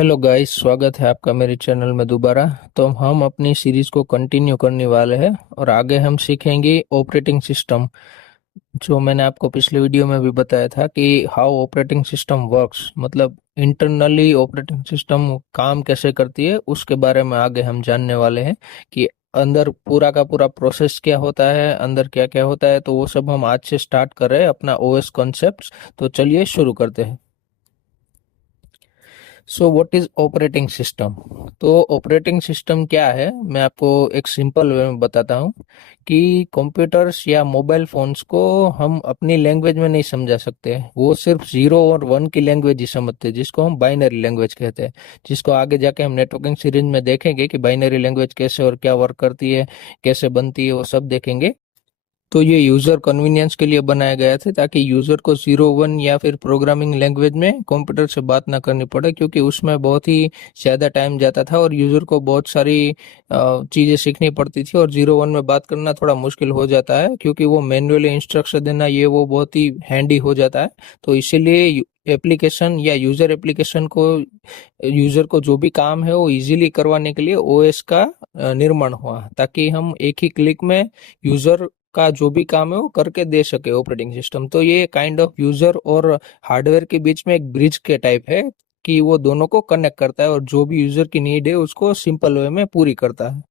Hello guys, स्वागत है आपका मेरे चैनल में दोबारा। तो हम अपनी सीरीज को कंटिन्यू करने वाले हैं और आगे हम सीखेंगे ऑपरेटिंग सिस्टम। जो मैंने आपको पिछले वीडियो में भी बताया था कि हाउ ऑपरेटिंग सिस्टम वर्क्स, मतलब इंटरनली ऑपरेटिंग सिस्टम काम कैसे करती है, उसके बारे में आगे हम जानने वाले हैं कि अंदर पूरा का पूरा प्रोसेस क्या होता है, अंदर क्या क्या होता है। तो वो सब हम आज से स्टार्ट कर रहे हैं अपना ओएस कॉन्सेप्ट्स। तो चलिए शुरू करते हैं। So what is operating system? तो ऑपरेटिंग सिस्टम क्या है, मैं आपको एक सिंपल वे में बताता हूँ कि कंप्यूटर्स या मोबाइल फोन्स को हम अपनी लैंग्वेज में नहीं समझा सकते। वो सिर्फ 0 और 1 की लैंग्वेज ही समझते हैं, जिसको हम बाइनरी लैंग्वेज कहते हैं। जिसको आगे जाके हम नेटवर्किंग सीरीज में देखेंगे कि बाइनरी लैंग्वेज कैसे और क्या वर्क करती है, कैसे बनती है, वो सब देखेंगे। तो ये यूजर कन्वीनियंस के लिए बनाए गए थे, ताकि यूजर को 0 1 या फिर प्रोग्रामिंग लैंग्वेज में कंप्यूटर से बात ना करनी पड़े, क्योंकि उसमें बहुत ही ज्यादा टाइम जाता था और यूजर को बहुत सारी चीजें सीखनी पड़ती थी। और 0 1 में बात करना थोड़ा मुश्किल हो जाता है, क्योंकि वो मैन्युअली इंस्ट्रक्शन देना ये वो बहुत ही हैंडी हो जाता है। तो इसीलिए एप्लीकेशन या यूजर एप्लीकेशन को, यूजर को जो भी काम है वो इजीली करवाने के लिए ओएस का निर्माण हुआ, ताकि हम एक ही क्लिक में यूजर का जो भी काम है वो करके दे सके ऑपरेटिंग सिस्टम। तो ये काइंड ऑफ यूजर और हार्डवेयर के बीच में एक ब्रिज के टाइप है, कि वो दोनों को कनेक्ट करता है और जो भी यूजर की नीड है उसको सिंपल वे में पूरी करता है।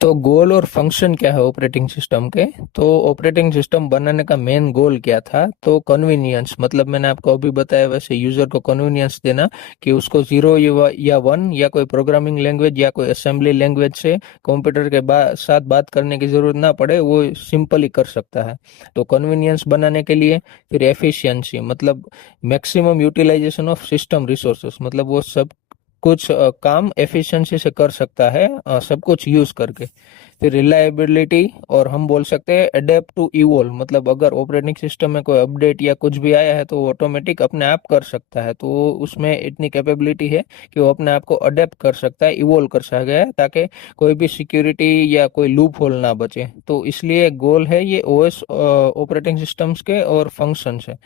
तो गोल और फंक्शन क्या है ऑपरेटिंग सिस्टम के? तो ऑपरेटिंग सिस्टम बनाने का मेन गोल क्या था? तो कन्वीनियंस, मतलब मैंने आपको अभी बताया वैसे यूजर को कन्वीनियंस देना, कि उसको 0 या 1 या कोई प्रोग्रामिंग लैंग्वेज या कोई असेंबली लैंग्वेज से कंप्यूटर के साथ बात करने की जरूरत ना पड़े, वो सिंपली कर सकता है। तो कन्वीनियंस बनाने के लिए फिर एफिशिएंसी, मतलब maximum utilisation of system resources, मतलब वो सब कुछ काम एफिशिएंसी से कर सकता है, सब कुछ यूज करके। फिर रिलायबिलिटी, और हम बोल सकते हैं अडेप्ट टू इवोल्व, मतलब अगर ऑपरेटिंग सिस्टम में कोई अपडेट या कुछ भी आया है तो वो ऑटोमेटिक अपने आप कर सकता है। तो उसमें इतनी कैपेबिलिटी है कि वो अपने आप को अडेप्ट कर सकता है, इवोल्व कर सकता है, ताकि कोई भी सिक्योरिटी या कोई लूप होल ना बचे। तो इसलिए गोल है ये ओएस ऑपरेटिंग सिस्टम्स के और फंक्शन है।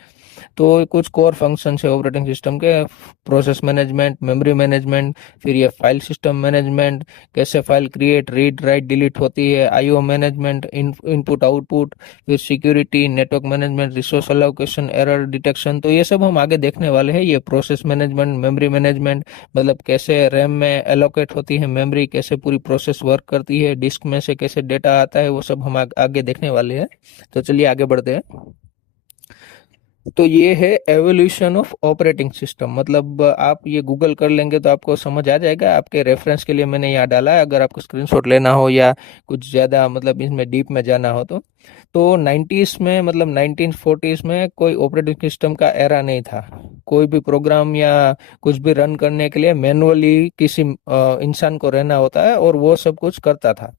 तो कुछ कोर फंक्शन है ऑपरेटिंग सिस्टम के: प्रोसेस मैनेजमेंट, मेमोरी मैनेजमेंट, फिर ये फाइल सिस्टम मैनेजमेंट, कैसे file create, read, right, delete होती है, आईओ मैनेजमेंट, इनपुट आउटपुट, फिर security, network management, resource allocation, error detection. तो ये सब हम आगे देखने वाले हैं। ये प्रोसेस मैनेजमेंट, मेमोरी मैनेजमेंट, मतलब कैसे रैम में एलोकेट होती है मेमोरी, कैसे पूरी प्रोसेस वर्क करती है, डिस्क में से कैसे डेटा आता है, वो सब हम आगे देखने वाले हैं। तो चलिए आगे बढ़ते हैं। तो ये है एवोल्यूशन ऑफ ऑपरेटिंग सिस्टम, मतलब आप ये गूगल कर लेंगे तो आपको समझ आ जाएगा। आपके रेफरेंस के लिए मैंने यहाँ डाला है, अगर आपको स्क्रीनशॉट लेना हो या कुछ ज़्यादा मतलब इसमें डीप में जाना हो तो 90s में, मतलब 1940s में कोई ऑपरेटिंग सिस्टम का एरा नहीं था। कोई भी प्रोग्राम या कुछ भी रन करने के लिए मैनुअली किसी इंसान को रहना होता है और वो सब कुछ करता था।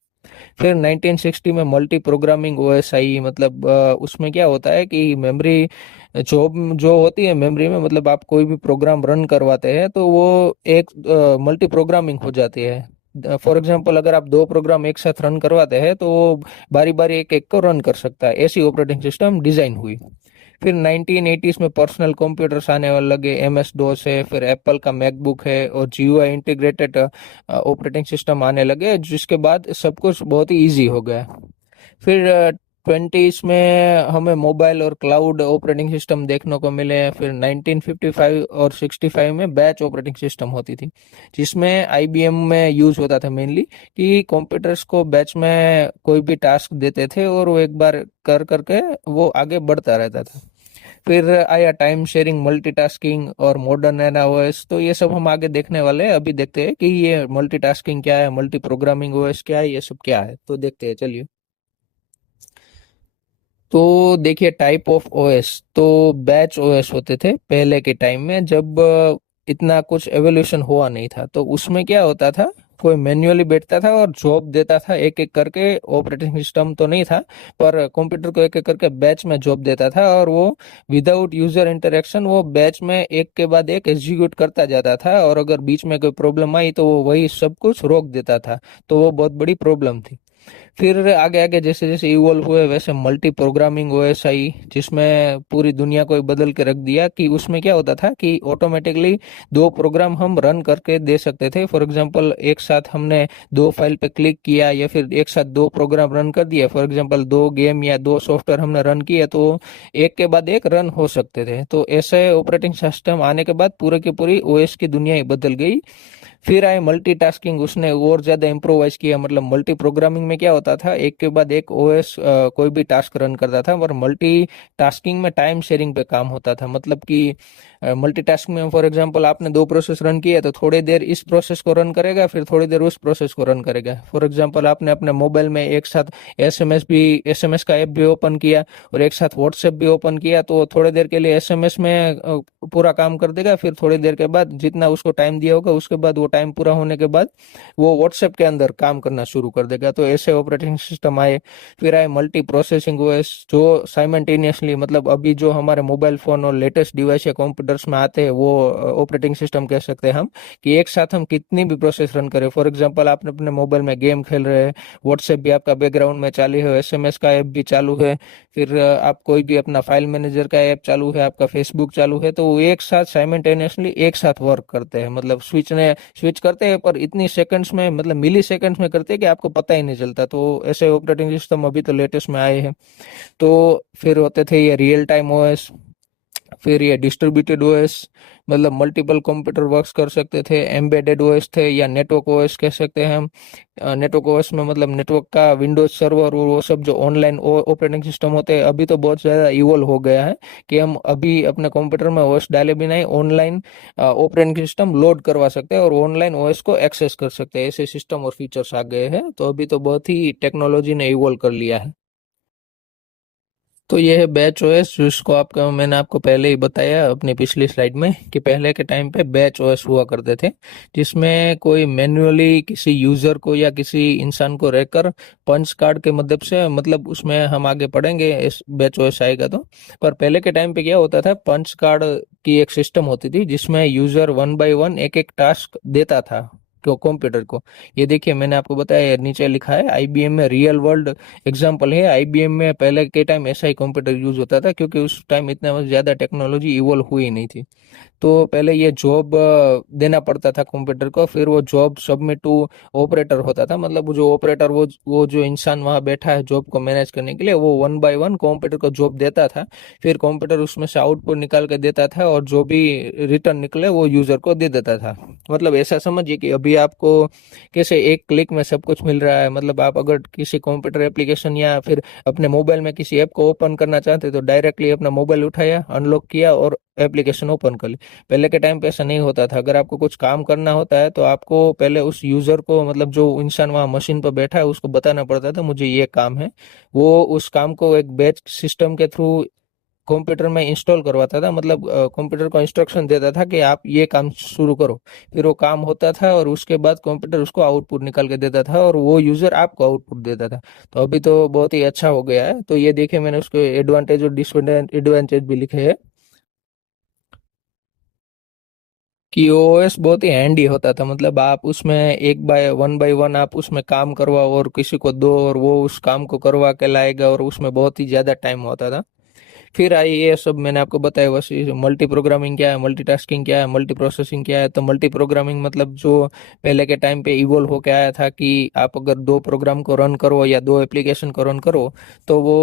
फिर 1960 में मल्टी प्रोग्रामिंग ओएस आई, मतलब उसमें क्या होता है कि मेमोरी जो जो होती है मेमोरी में, मतलब आप कोई भी प्रोग्राम रन करवाते हैं तो वो एक मल्टी प्रोग्रामिंग हो जाती है। फॉर एग्जांपल, अगर आप दो प्रोग्राम एक साथ रन करवाते हैं तो वो बारी बारी एक एक को रन कर सकता है। ऐसी ऑपरेटिंग सिस्टम डिजाइन हुई। फिर 1980s में पर्सनल कंप्यूटर्स आने वाले लगे, एम एस डोस है, फिर एप्पल का मैकबुक है, और जीयूआई इंटीग्रेटेड ऑपरेटिंग सिस्टम आने लगे, जिसके बाद सब कुछ बहुत ही इजी हो गया। फिर 20s में हमें मोबाइल और क्लाउड ऑपरेटिंग सिस्टम देखने को मिले। फिर 1955 और 65 में बैच ऑपरेटिंग सिस्टम होती थी, जिसमें आईबीएम में यूज होता था मेनली, कि कंप्यूटर्स को बैच में कोई भी टास्क देते थे और वो एक बार कर करके वो आगे बढ़ता रहता था। फिर आया टाइम शेयरिंग, मल्टीटास्किंग और मॉडर्न एरा ओएस। तो ये सब हम आगे देखने वाले हैं। अभी देखते हैं कि ये मल्टीटास्किंग क्या है, मल्टी प्रोग्रामिंग ओएस क्या है, ये सब क्या है, तो देखते हैं चलिए। तो देखिए, टाइप ऑफ ओएस, तो बैच ओएस होते थे पहले के टाइम में, जब इतना कुछ एवोल्यूशन हुआ नहीं था। तो उसमें क्या होता था, कोई मैन्युअली बैठता था और जॉब देता था एक एक करके। ऑपरेटिंग सिस्टम तो नहीं था, पर कंप्यूटर को एक एक करके बैच में जॉब देता था, और वो विदाउट यूजर इंटरेक्शन वो बैच में एक के बाद एक एग्जीक्यूट करता जाता था। और अगर बीच में कोई प्रॉब्लम आई तो वो वही सब कुछ रोक देता था। तो वो बहुत बड़ी प्रॉब्लम थी। फिर आगे आगे जैसे जैसे इवॉल्व हुए वैसे मल्टी प्रोग्रामिंग ओएस आई, जिसमें पूरी दुनिया को ही बदल के रख दिया। कि उसमें क्या होता था कि ऑटोमेटिकली दो प्रोग्राम हम रन करके दे सकते थे। फॉर एग्जांपल एक साथ हमने दो फाइल पे क्लिक किया या फिर एक साथ दो प्रोग्राम रन कर दिए, फॉर एग्जांपल दो गेम या दो सॉफ्टवेयर हमने रन किए, तो एक के बाद एक रन हो सकते थे। तो ऐसे ऑपरेटिंग सिस्टम आने के बाद पूरे की पूरी ओएस की दुनिया ही बदल गई। फिर आए मल्टीटास्किंग, उसने और ज्यादा इम्प्रोवाइज किया। मतलब मल्टी प्रोग्रामिंग में क्या होता था, एक के बाद एक ओएस कोई भी टास्क रन करता था, पर मल्टी टास्किंग में टाइम शेयरिंग पे काम होता था। मतलब कि मल्टीटास्किंग में फॉर एग्जांपल आपने दो प्रोसेस रन किए तो थोड़ी देर इस प्रोसेस को रन करेगा, फिर थोड़ी देर उस प्रोसेस को रन करेगा। फॉर एग्जांपल आपने अपने मोबाइल में एक साथ एसएमएस का ऐप भी ओपन किया और एक साथ व्हाट्सएप भी ओपन किया, तो थोड़ी देर के लिए एसएमएस में पूरा काम कर देगा, फिर थोड़ी देर के बाद जितना उसको टाइम दिया होगा उसके बाद वो टाइम पूरा होने के बाद वो व्हाट्सएप के अंदर काम करना शुरू कर देगा। तो ऐसे ऑपरेटिंग सिस्टम आए। फिर आए मल्टी प्रोसेसिंग ओएस, जो साइमल्टेनियसली, मतलब अभी जो हमारे मोबाइल फोन और लेटेस्ट डिवाइस या कंप्यूटर्स में आते हैं वो ऑपरेटिंग सिस्टम कह सकते हैं हम। कि एक साथ हम कितनी भी प्रोसेस रन करें। फॉर एग्जांपल आपने अपने मोबाइल में गेम खेल रहे हैं, व्हाट्सएप भी आपका बैकग्राउंड में चालू है, एसएमएस का ऐप भी चालू है, फिर आप कोई भी अपना फाइल मैनेजर का ऐप चालू है, आपका फेसबुक चालू है, तो वो एक साथ साइमल्टेनियसली एक साथ वर्क करते हैं। मतलब स्विच करते हैं, पर इतनी सेकंड्स में, मतलब मिली सेकंड्स में करते हैं कि आपको पता ही नहीं चलता। तो ऐसे ऑपरेटिंग सिस्टम अभी तो लेटेस्ट में आए हैं। तो फिर होते थे ये रियल टाइम ओएस, फिर ये डिस्ट्रीब्यूटेड ओएस, मतलब मल्टीपल कंप्यूटर वर्क्स कर सकते थे। एम्बेडेड ओएस थे या नेटवर्क ओएस कह सकते हैं हम। नेटवर्क ओएस में मतलब नेटवर्क का विंडोज सर्वर और वो सब जो ऑनलाइन ऑपरेटिंग सिस्टम होते हैं, अभी तो बहुत ज़्यादा इवॉल्व हो गया है कि हम अभी अपने कंप्यूटर में ओएस डाले बिना ही ऑनलाइन ऑपरेटिंग सिस्टम लोड करवा सकते हैं और ऑनलाइन ओएस को एक्सेस कर सकते हैं। ऐसे सिस्टम और फीचर्स आ गए हैं। तो अभी तो बहुत ही टेक्नोलॉजी ने इवॉल्व कर लिया है। तो ये है बैच ओएस, जिसको आपका मैंने आपको पहले ही बताया अपनी पिछली स्लाइड में कि पहले के टाइम पे बैच ओएस हुआ करते थे, जिसमें कोई मैन्युअली किसी यूजर को या किसी इंसान को रहकर पंच कार्ड के मदद से, मतलब उसमें हम आगे पढ़ेंगे इस बैच ओएस आएगा तो। पर पहले के टाइम पे क्या होता था, पंच कार्ड की एक सिस्टम होती थी जिसमें यूजर वन बाय वन एक एक टास्क देता था कंप्यूटर को। ये देखिए मैंने आपको बताया, नीचे लिखा है आईबीएम में रियल वर्ल्ड एग्जाम्पल है। आईबीएम में पहले के टाइम ऐसा ही कंप्यूटर यूज होता था, क्योंकि उस टाइम इतना ज्यादा टेक्नोलॉजी इवॉल्व हुई नहीं थी। तो पहले ये जॉब देना पड़ता था कंप्यूटर को, फिर वो जॉब सबमिट टू ऑपरेटर होता था। मतलब वो जो ऑपरेटर, वो जो इंसान वहां बैठा है जॉब को मैनेज करने के लिए, वो वन बाय वन कंप्यूटर को जॉब देता था। फिर कंप्यूटर उसमें से आउटपुट निकाल के देता था और जो भी रिटर्न निकले वो यूजर को दे देता था। मतलब ऐसा समझिए कि अभी आपको कैसे एक क्लिक में सब कुछ मिल रहा है। मतलब आप अगर किसी कंप्यूटर एप्लीकेशन या फिर अपने मोबाइल में किसी ऐप को ओपन करना चाहते तो डायरेक्टली अपना मोबाइल उठाया, अनलॉक किया और एप्लीकेशन ओपन कर ली। पहले के टाइम पे ऐसा नहीं होता था। अगर आपको कुछ काम करना होता है तो आपको पहले उस यूजर को, मतलब जो इंसान वहां मशीन पर बैठा है, उसको बताना पड़ता था मुझे ये काम है। वो उस काम को एक बैच सिस्टम के थ्रू कंप्यूटर में इंस्टॉल करवाता था। मतलब कंप्यूटर को इंस्ट्रक्शन देता था कि आप ये काम शुरू करो। फिर वो काम होता था और उसके बाद कंप्यूटर उसको आउटपुट निकाल के देता था और वो यूजर आपको आउटपुट देता था। तो अभी तो बहुत ही अच्छा हो गया है। तो ये देखिए मैंने उसके एडवांटेज और डिसएडवांटेज भी लिखे हैं। कि ओएस बहुत ही हैंडी होता था। मतलब आप उसमें वन बाय वन आप उसमें काम करवाओ और किसी को दो और वो उस काम को करवा के लाएगा, और उसमें बहुत ही ज्यादा टाइम होता था। फिर आई ये सब मैंने आपको बताया। बस मल्टी प्रोग्रामिंग क्या है, मल्टीटास्किंग क्या है, मल्टी प्रोसेसिंग क्या है। तो मल्टी प्रोग्रामिंग मतलब जो पहले के टाइम पे इवॉल्व होके आया था कि आप अगर दो प्रोग्राम को रन करो या दो एप्लीकेशन को रन करो तो वो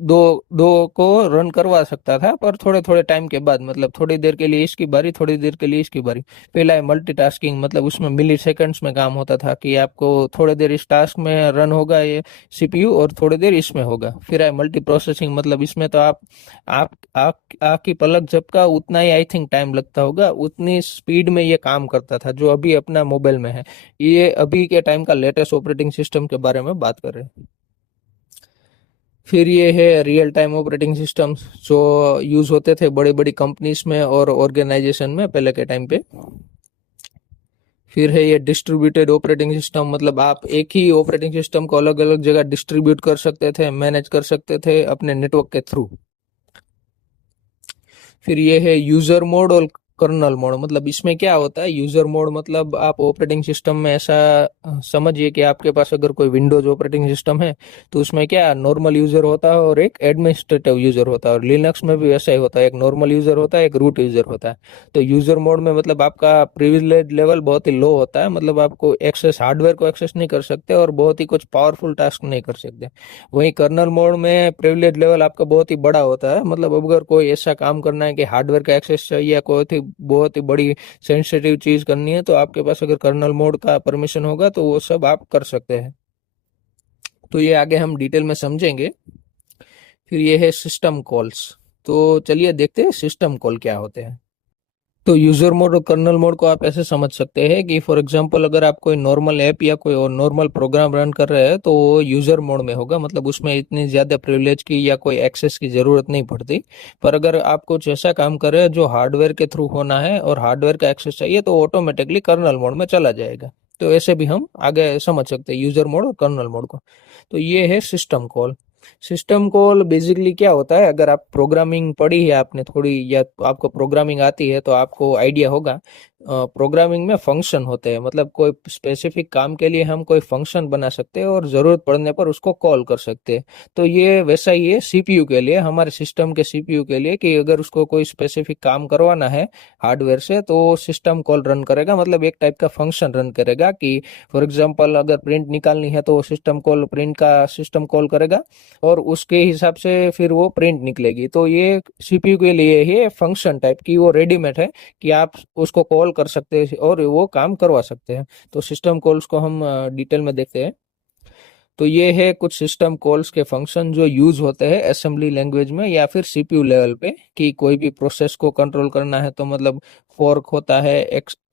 दो दो को रन करवा सकता था, पर थोड़े थोड़े टाइम के बाद। मतलब थोड़ी देर के लिए इसकी बारी, थोड़ी देर के लिए इसकी बारी। पहला है मल्टीटास्किंग, मतलब उसमें मिली सेकंड्स में काम होता था कि आपको थोड़ी देर इस टास्क में रन होगा ये सीपीयू और थोड़ी देर इसमें होगा। फिर है मल्टी प्रोसेसिंग, मतलब इसमें तो आँख की पलक झपका उतना ही आई थिंक टाइम लगता होगा, उतनी स्पीड में ये काम करता था जो अभी अपना मोबाइल में है। ये अभी के टाइम का लेटेस्ट ऑपरेटिंग सिस्टम के बारे में बात कर रहे हैं। फिर ये है रियल टाइम ऑपरेटिंग सिस्टम, जो यूज होते थे बड़ी बड़ी कंपनीज में और ऑर्गेनाइजेशन में पहले के टाइम पे। फिर है ये डिस्ट्रीब्यूटेड ऑपरेटिंग सिस्टम, मतलब आप एक ही ऑपरेटिंग सिस्टम को अलग अलग जगह डिस्ट्रीब्यूट कर सकते थे, मैनेज कर सकते थे अपने नेटवर्क के थ्रू। फिर ये है यूजर मोड और कर्नल मोड। मतलब इसमें क्या होता है, यूजर मोड मतलब आप ऑपरेटिंग सिस्टम में ऐसा समझिए कि आपके पास अगर कोई विंडोज ऑपरेटिंग सिस्टम है तो उसमें क्या नॉर्मल यूजर होता है और एक एडमिनिस्ट्रेटिव यूजर होता है, और लिनक्स में भी वैसा ही होता है, एक नॉर्मल यूजर होता है, एक रूट यूजर होता है। तो यूजर मोड में मतलब आपका प्रिविलेज लेवल बहुत ही लो होता है, मतलब आपको एक्सेस हार्डवेयर को एक्सेस नहीं कर सकते और बहुत ही कुछ पावरफुल टास्क नहीं कर सकते। वहीं कर्नल मोड में प्रिविलेज लेवल आपका बहुत ही बड़ा होता है, मतलब अगर कोई ऐसा काम करना है कि हार्डवेयर का एक्सेस चाहिए या कोई थी बहुत ही बड़ी सेंसिटिव चीज करनी है, तो आपके पास अगर कर्नल मोड का परमिशन होगा तो वो सब आप कर सकते हैं। तो ये आगे हम डिटेल में समझेंगे। फिर ये है सिस्टम कॉल्स। तो चलिए देखते हैं सिस्टम कॉल क्या होते हैं। तो यूजर मोड और कर्नल मोड को आप ऐसे समझ सकते हैं कि फॉर एग्जांपल अगर आप कोई नॉर्मल ऐप या कोई और नॉर्मल प्रोग्राम रन कर रहे हैं तो वो यूजर मोड में होगा, मतलब उसमें इतनी ज्यादा प्रिविलेज की या कोई एक्सेस की जरूरत नहीं पड़ती। पर अगर आप कुछ ऐसा काम कर रहे हैं जो हार्डवेयर के थ्रू होना है और हार्डवेयर का एक्सेस चाहिए तो ऑटोमेटिकली कर्नल मोड में चला जाएगा। तो ऐसे भी हम आगे समझ सकते हैं यूजर मोड और कर्नल मोड को। तो ये है system call. System call basically क्या होता है, अगर आप प्रोग्रामिंग पढ़ी है आपने थोड़ी या आपको प्रोग्रामिंग आती है तो आपको आइडिया होगा। प्रोग्रामिंग में फंक्शन होते हैं, मतलब कोई स्पेसिफिक काम के लिए हम कोई फंक्शन बना सकते हैं और जरूरत पड़ने पर उसको कॉल कर सकते हैं। तो ये वैसा ही है सीपीयू के लिए, हमारे सिस्टम के सीपीयू के लिए, कि अगर उसको कोई स्पेसिफिक काम करवाना है हार्डवेयर से तो सिस्टम कॉल रन करेगा, मतलब एक टाइप का फंक्शन रन करेगा कि फॉर एग्जाम्पल अगर प्रिंट निकालनी है तो सिस्टम कॉल प्रिंट का सिस्टम कॉल करेगा और उसके हिसाब से फिर वो प्रिंट निकलेगी। तो ये सीपीयू के लिए ही फंक्शन टाइप की वो रेडीमेड है कि आप उसको कॉल कर सकते हैं और वो काम करवा सकते हैं। तो सिस्टम कॉल्स को हम डिटेल में देखते हैं। तो ये है कुछ सिस्टम कॉल्स के फंक्शन जो यूज होते हैं असेंबली लैंग्वेज में या फिर सीपीयू लेवल पे, कि कोई भी प्रोसेस को कंट्रोल करना है तो मतलब फोर्क होता है,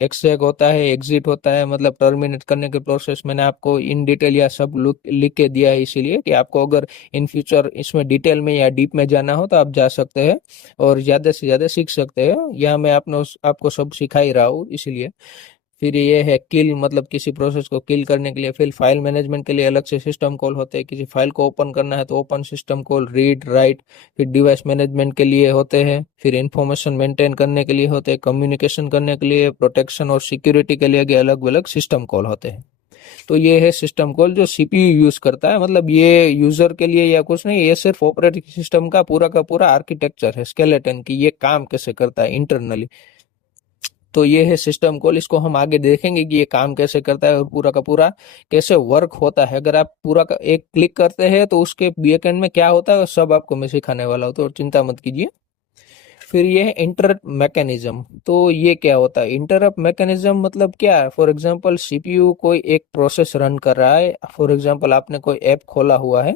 एक्सेक होता है, एग्जिट होता है, मतलब टर्मिनेट करने के प्रोसेस मैंने आपको इन डिटेल या सब लिख के दिया है, इसीलिए कि आपको अगर इन फ्यूचर इसमें डिटेल में या डीप में जाना हो तो आप जा सकते हैं और ज्यादा से ज्यादा सीख सकते हैं। यहाँ मैं आपको सब सिखा ही रहा हूँ इसीलिए। फिर ये है किल, मतलब किसी प्रोसेस को किल करने के लिए। फिर फाइल मैनेजमेंट के लिए अलग से सिस्टम कॉल होते हैं, किसी फाइल को ओपन करना है तो open system call, read write. फिर डिवाइस मैनेजमेंट के लिए होते हैं, फिर इंफॉर्मेशन मेंटेन करने के लिए होते हैं, कम्युनिकेशन करने के लिए, प्रोटेक्शन और सिक्योरिटी के लिए अलग अलग सिस्टम कॉल होते हैं। तो ये है सिस्टम कॉल जो सीपीयू यूज करता है, मतलब ये यूजर के लिए या कुछ नहीं, ये सिर्फ ऑपरेटिंग सिस्टम का पूरा आर्किटेक्चर है, स्केलेटन की ये काम कैसे करता है इंटरनली। तो ये है सिस्टम कॉल, इसको हम आगे देखेंगे कि ये काम कैसे करता है और पूरा का पूरा कैसे वर्क होता है। अगर आप पूरा का एक क्लिक करते हैं तो उसके बैकएंड में क्या होता है सब आपको मैं सिखाने वाला हूँ, तो चिंता मत कीजिए। फिर ये है इंटरप्ट मैकेनिज्म। तो ये क्या होता है इंटरप्ट मैकेनिज्म, मतलब क्या है, फॉर एग्जांपल सीपीयू कोई एक प्रोसेस रन कर रहा है, फॉर एग्जांपल आपने कोई ऐप खोला हुआ है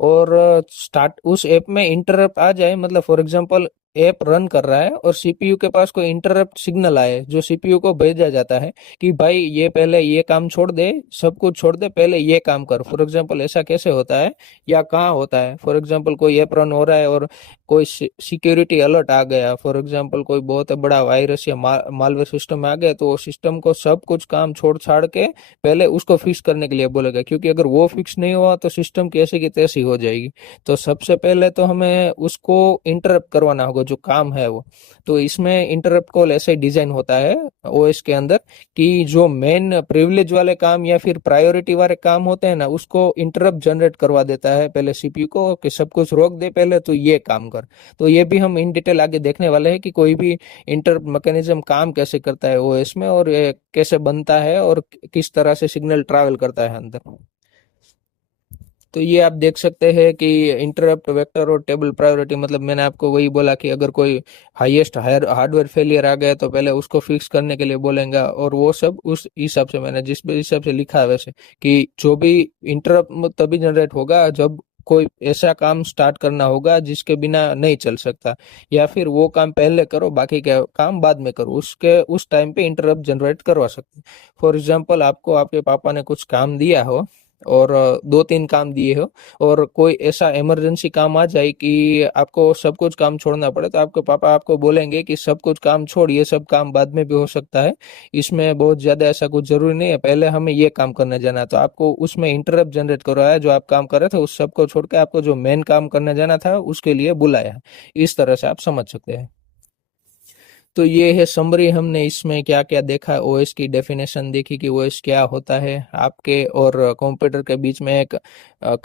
और स्टार्ट उस ऐप में इंटरप्ट आ जाए, मतलब फॉर एग्जांपल ऐप रन कर रहा है और सीपीयू के पास कोई इंटरप्ट सिग्नल आए जो सीपीयू को भेजा जाता है कि भाई ये पहले ये काम छोड़ दे, सब कुछ छोड़ दे, पहले ये काम कर। फॉर एग्जांपल ऐसा कैसे होता है या कहाँ होता है, फॉर एग्जांपल कोई ऐप रन हो रहा है और कोई सिक्योरिटी अलर्ट आ गया, फॉर एग्जांपल कोई बहुत बड़ा वायरस या मालवेयर सिस्टम में आ गया, तो सिस्टम को सब कुछ काम छोड़ छाड़ के पहले उसको फिक्स करने के लिए बोलेगा, क्योंकि अगर वो फिक्स नहीं हुआ तो सिस्टम कैसे की तैसी हो जाएगी। तो सबसे पहले तो हमें उसको इंटरप्ट करवाना होगा जो काम है वो। तो इसमें इंटरप्ट कॉल ऐसे डिजाइन होता है ओएस के अंदर कि जो मेन प्रिविलेज वाले काम या फिर प्रायोरिटी वाले काम होते हैं ना, उसको इंटरप्ट जनरेट करवा देता है पहले सीपीयू को कि सब कुछ रोक दे पहले तो ये काम कर। तो ये भी हम इन डिटेल आगे देखने वाले हैं कि कोई भी इंटरप्ट मैकेनिज्म काम कैसे करता है ओएस में और ये कैसे बनता है और किस तरह से सिग्नल ट्रैवल करता है अंदर। तो ये आप देख सकते हैं कि इंटरप्ट वेक्टर और टेबल प्रायोरिटी, मतलब मैंने आपको वही बोला कि अगर कोई हाईएस्ट हार्डवेयर फेलियर आ गया तो पहले उसको फिक्स करने के लिए बोलेंगे, और वो सब उस हिसाब से मैंने जिस भी हिसाब से लिखा है वैसे, कि जो भी इंटरप्ट तभी जनरेट होगा जब कोई ऐसा काम स्टार्ट करना होगा जिसके बिना नहीं चल सकता, या फिर वो काम पहले करो बाकी के काम बाद में करो, उसके उस टाइम पे इंटरप्ट जनरेट करवा सकते। फॉर एग्जाम्पल आपको आपके पापा ने कुछ काम दिया हो और दो तीन काम दिए हो और कोई ऐसा इमरजेंसी काम आ जाए कि आपको सब कुछ काम छोड़ना पड़े, तो आपके पापा आपको बोलेंगे कि सब कुछ काम छोड़, ये सब काम बाद में भी हो सकता है, इसमें बहुत ज्यादा ऐसा कुछ जरूरी नहीं है, पहले हमें ये काम करने जाना है। तो आपको उसमें इंटरप्ट जनरेट करवाया है, जो आप काम कर रहे थे उस सब को छोड़ के आपको जो मेन काम करने जाना था उसके लिए बुलाया है। इस तरह से आप समझ सकते हैं। तो ये है समरी, हमने इसमें क्या क्या देखा, ओएस की डेफिनेशन देखी कि ओएस क्या होता है, आपके और कंप्यूटर के बीच में एक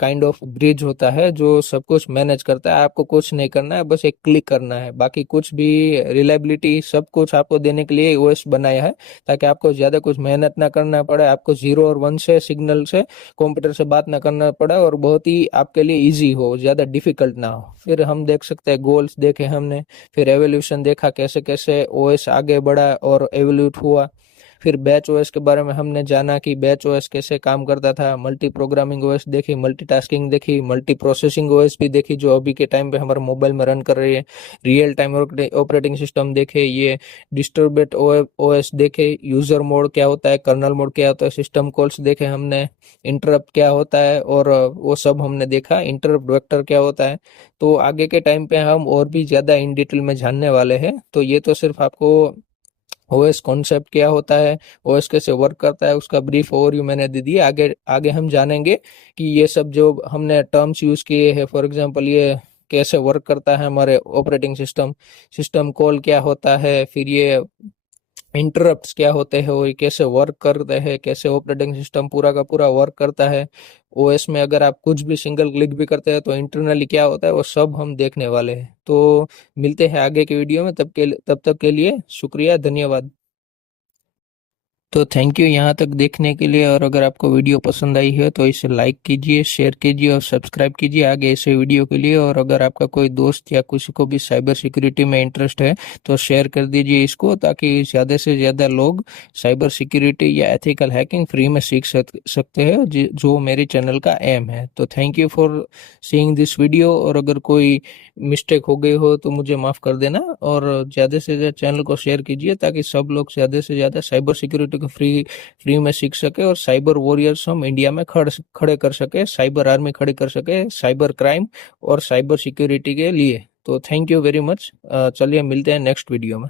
काइंड ऑफ ब्रिज होता है जो सब कुछ मैनेज करता है। आपको कुछ नहीं करना है, बस एक क्लिक करना है, बाकी कुछ भी रिलायबिलिटी सब कुछ आपको देने के लिए ओएस बनाया है, ताकि आपको ज्यादा कुछ मेहनत ना करना पड़े, आपको 0 और 1 से सिग्नल से कंप्यूटर से बात ना करना पड़े, और बहुत ही आपके लिए इजी हो, ज्यादा डिफिकल्ट ना हो। फिर हम देख सकते हैं गोल्स देखे हमने, फिर एवोल्यूशन देखा, कैसे कैसे ओएस आगे बढ़ा और एवोल्यूट हुआ। फिर बैच ओएस के बारे में हमने जाना कि बैच ओएस कैसे काम करता था, मल्टी प्रोग्रामिंग ओएस देखी, मल्टीटास्किंग देखी, मल्टी प्रोसेसिंग ओएस भी देखी जो अभी के टाइम पे हमारे मोबाइल में रन कर रही है, रियल टाइम ऑपरेटिंग सिस्टम देखे, ये डिस्ट्रीब्यूटेड ओएस देखे, यूजर मोड क्या होता है, कर्नल मोड क्या होता है, सिस्टम कॉल्स देखे हमने, इंटरप्ट क्या होता है, और वो सब हमने देखा, इंटरप्ट वेक्टर क्या होता है। तो आगे के टाइम पे हम और भी ज्यादा इन डिटेल में जानने वाले हैं। तो ये तो सिर्फ आपको ओएस कॉन्सेप्ट क्या होता है, ओएस कैसे वर्क करता है, उसका ब्रीफ ओवरव्यू मैंने दे दिया। आगे आगे हम जानेंगे कि ये सब जो हमने टर्म्स यूज किए हैं, फॉर एग्जांपल ये कैसे वर्क करता है हमारे ऑपरेटिंग सिस्टम, सिस्टम कॉल क्या होता है, फिर ये इंटरप्ट्स क्या होते हैं, वो ये कैसे वर्क करते हैं, कैसे ऑपरेटिंग सिस्टम पूरा का पूरा वर्क करता है। ओएस में अगर आप कुछ भी सिंगल क्लिक भी करते हैं तो इंटरनली क्या होता है, वो सब हम देखने वाले हैं। तो मिलते हैं आगे के वीडियो में, तब तक के लिए शुक्रिया, धन्यवाद। तो थैंक यू यहाँ तक देखने के लिए, और अगर आपको वीडियो पसंद आई है तो इसे लाइक कीजिए, शेयर कीजिए और सब्सक्राइब कीजिए आगे ऐसे वीडियो के लिए। और अगर आपका कोई दोस्त या किसी को भी साइबर सिक्योरिटी में इंटरेस्ट है तो शेयर कर दीजिए इसको, ताकि ज़्यादा से ज़्यादा लोग साइबर सिक्योरिटी या एथिकल हैकिंग फ्री में सीख सकते हैं, जो मेरे चैनल का एम है। तो thank you for seeing this video, और अगर कोई मिस्टेक हो गई हो तो मुझे माफ़ कर देना, और ज़्यादा से ज़्यादा चैनल को शेयर कीजिए ताकि सब लोग ज़्यादा से ज़्यादा साइबर सिक्योरिटी को फ्री में सीख सके, और साइबर वॉरियर्स हम इंडिया में खड़े कर सके, साइबर आर्मी खड़ी कर सके साइबर क्राइम और साइबर सिक्योरिटी के लिए। तो थैंक यू वेरी मच। चलिए मिलते हैं नेक्स्ट वीडियो में।